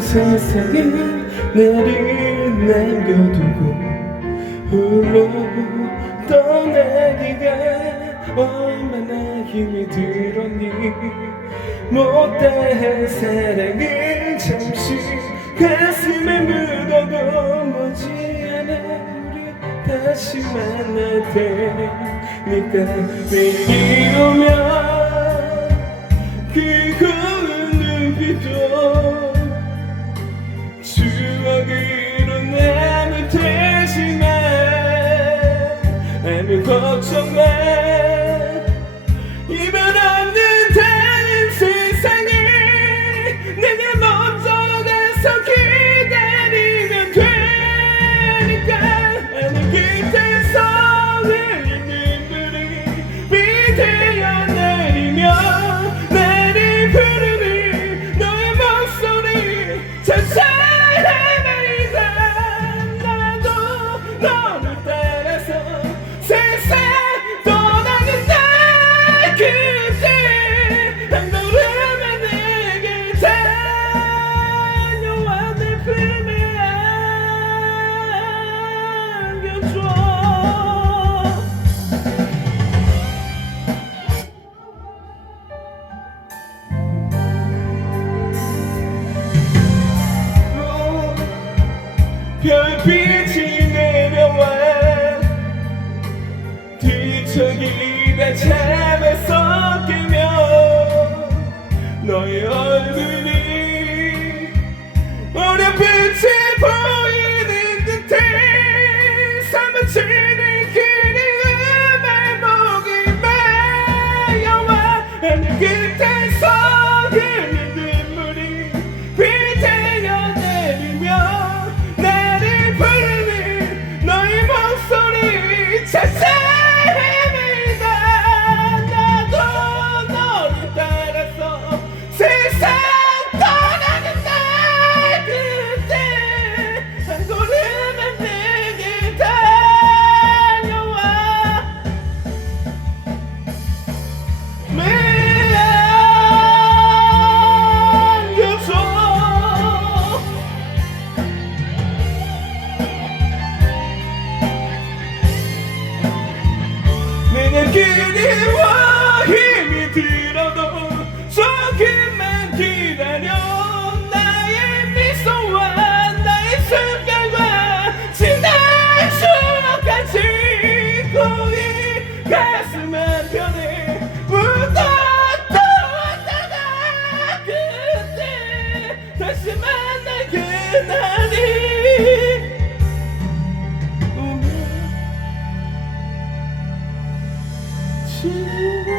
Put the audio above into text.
세상에 나를 남겨두고 홀로 떠나기가 얼마나 힘이 들었니? 못다한 사랑을 잠시 가슴에 묻어도 머지않아 우리 다시 만날 테니까 내일이 오면 아무 별빛이 내려와. 뒤척이다 잠에서 깨면 너의 얼굴이 어렴풋이 보이는 듯해. 사무치는 그리움의 목이 메여와. 하늘 끝에서 흐 그리워 힘이 들어도 조금만 기다려. 나의 미소와 나의 순간과 지난 추억까지 고이 가슴 한편에 묻어뒀다가 그때 다시 만날 그날 지워줄게